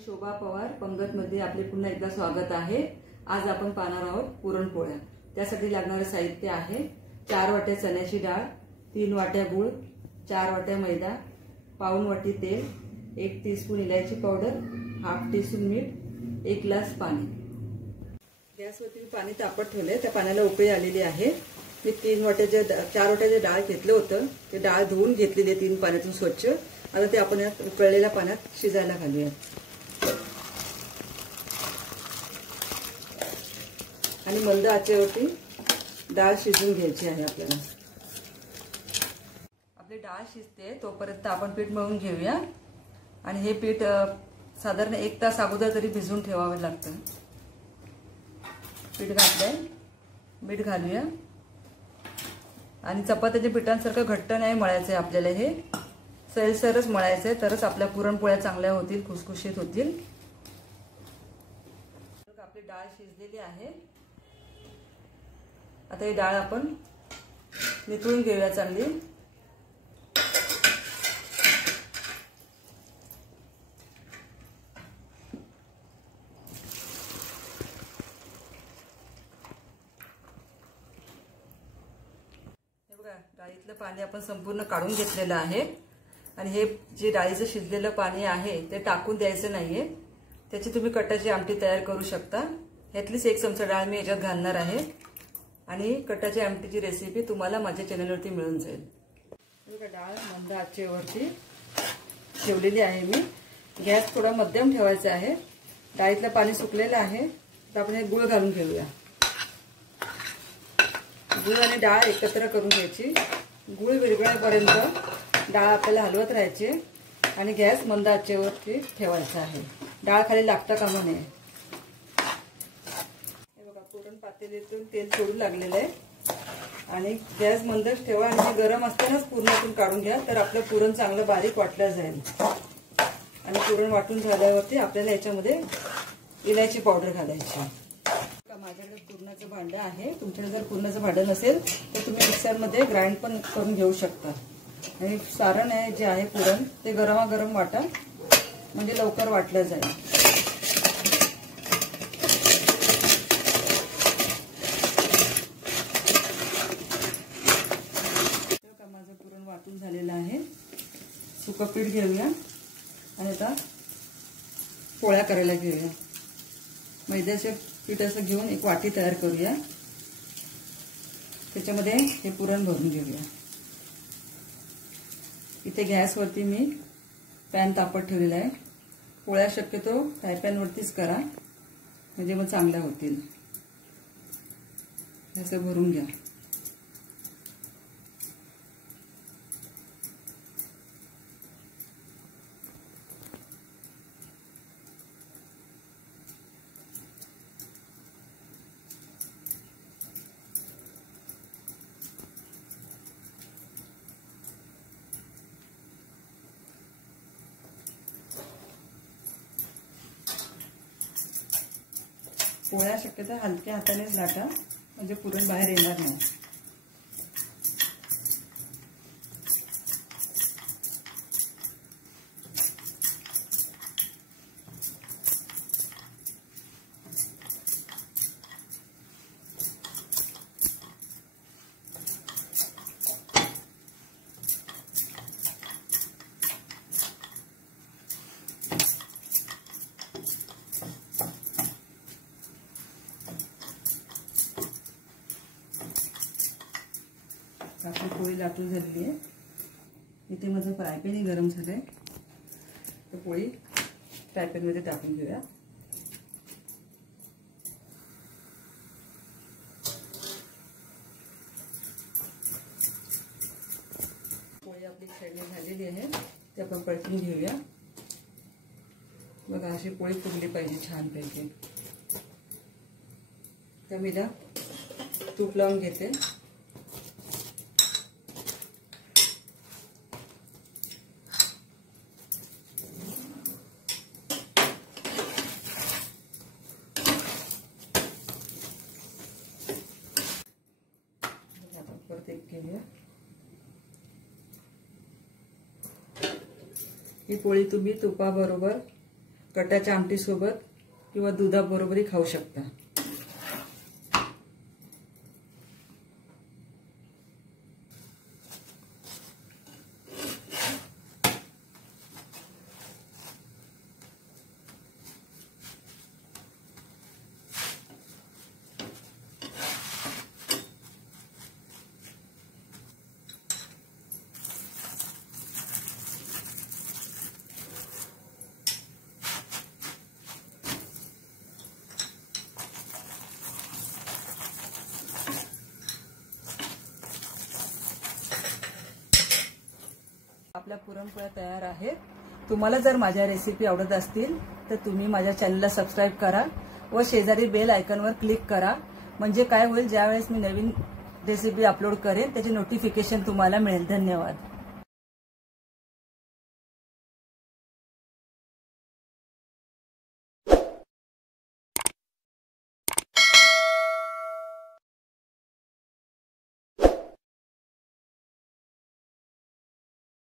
शोभा पवार पंगतमध्ये आपले पुन्हा एकदा स्वागत आहे। आज आपण पाहणार आहोत पुरणपोळ्या। त्यासाठी लागणारे साहित्य आहे 4 वाट्या चण्याची डाळ, 3 वाट्या गूळ, 4 वाट्या मैदा, पाऊण वाटी तेल, 1 टीस्पून इलायची पावडर, हाफ टीस्पून मीठ, 1 ग्लास पाणी। गॅसवरती पाणी तापत ठेवले, त्या पाण्याला उकळी आलेली आहे। मी 4 वाट्याचे डाळ घेतलं होतं, ते डाळ धुवून घेतलेली 3 पाण्यातून स्वच्छ। आता ते आपण उकळलेल्या पाण्यात शिजायला घालूया आणि मंद आचेवरती डाळ शिजून घ्यायची आहे आपल्याला। आपली डाळ शिजते तोपर्यंत आपण पीठ मळून घेऊया आणि हे पीठ साधारण 1 तास अगोदर तरी भिजवून ठेवावे लागतं। पीठ घातलंय, मीठ घालूया आणि चपात्याच्या पिठांसारखं घट्ट नाही मळायचं आहे आपल्याला, हे सैलसरच मळायचं आहे, तरच आपल्या पुरणपोळ्या चांगल्या होतील, खुसखुशीत होतील। आपली डाळ शिजलेली आहे। आता ही डाळ आपण नितळून घेऊया चांगली। हे बघा, डाळीतलं पाणी आपण संपूर्ण काढून घेतलेलं आहे आणि हे जे डाळीचं शिजलेलं पाणी आहे ते टाकून द्यायचं नाहीये। त्याची तुम्ही कटाची आमटी तयार करू शकता। ह्यातलीच 1 चमचा डाळ मी याच्यात घालणार आहे आणि कटाची आमटीची रेसिपी तुम्हाला माझ्या चॅनलवरती मिळून जाईल। बघा, डाळ मंद आचेवरती ठेवलेली आहे मी। गॅस थोडा मध्यम ठेवायचा आहे। डाळीतलं पाणी सुकलेलं आहे, तर आपण हे गूळ घालून घेऊया। गूळ आणि डाळ एकत्र करून घ्यायची। गूळ विरघळेपर्यंत डाळ आपल्याला हलवत राहायची आणि गॅस मंद आचेवरती ठेवायचा आहे। डाळ खाली लागता कामा नये। हे बघा, पुरण पातेलीतून तेल सोडू लागलेलं आहे आणि गॅस मंदच ठेवा आणि गरम असतानाच पुरणातून काढून घ्या, तर आपलं पुरण चांगलं बारीक वाटलं जाईल। आणि पुरण वाटून झाल्यावरती आपल्याला याच्यामध्ये इलायची पावडर घालायची। माझ्याकडे पुरणाचं भांडं आहे, तुमच्याकडे जर पुरणाचं भांडं नसेल तर तुम्ही मिक्सरमध्ये ग्राइंड पण करून घेऊ शकता। आणि सारण आहे जे आहे पुरण ते गरमागरम वाटा, म्हणजे लवकर वाटलं जाईल। माझं पुरण वाटून झालेलं आहे। सुकं पीठ घेऊया आणि आता पोळ्या करायला घेऊया। मैद्याचे पीठ असं घेऊन एक वाटी तयार करूया, त्याच्यामध्ये हे पुरण भरून घेऊया। इथे गॅसवरती मी पॅन तापत ठेवलेला आहे। पोळ्या शक्यतो फ्राय पॅनवरतीच करा, म्हणजे मग चांगल्या होतील। असं भरून घ्या। पोळ्या शक्यतो हलक्या हातानेच लाटा, म्हणजे पुरण बाहेर येणार नाही। आपली पोळी लाटून झालेली आहे। इथे माझं फ्राय पॅन गरम झालंय, तर पोळी फ्राय पॅनमध्ये टाकून घेऊया। पोळी आपली साईडने झालेली आहे, ते आपण पलटून घेऊया। बघा, अशी पोळी फुगली पाहिजे छानपैकी। तर मी तूप लावून घेते। परत एक घेऊया। ही पोळी तुम्ही तुपाबरोबर कटाच्या आमटी सोबत किंवा दुधाबरोबरही खाऊ शकता। आपल्या पुरणपोळ्या तयार आहेत। तुम्हाला जर माझ्या रेसिपी आवडत असतील तर तुम्ही माझ्या चॅनलला सबस्क्राइब करा व शेजारी बेल आयकॉनवर क्लिक करा, म्हणजे काय होईल, ज्यावेळेस मी नवीन रेसिपी अपलोड करेन त्याचे नोटिफिकेशन तुम्हाला मिळेल। धन्यवाद।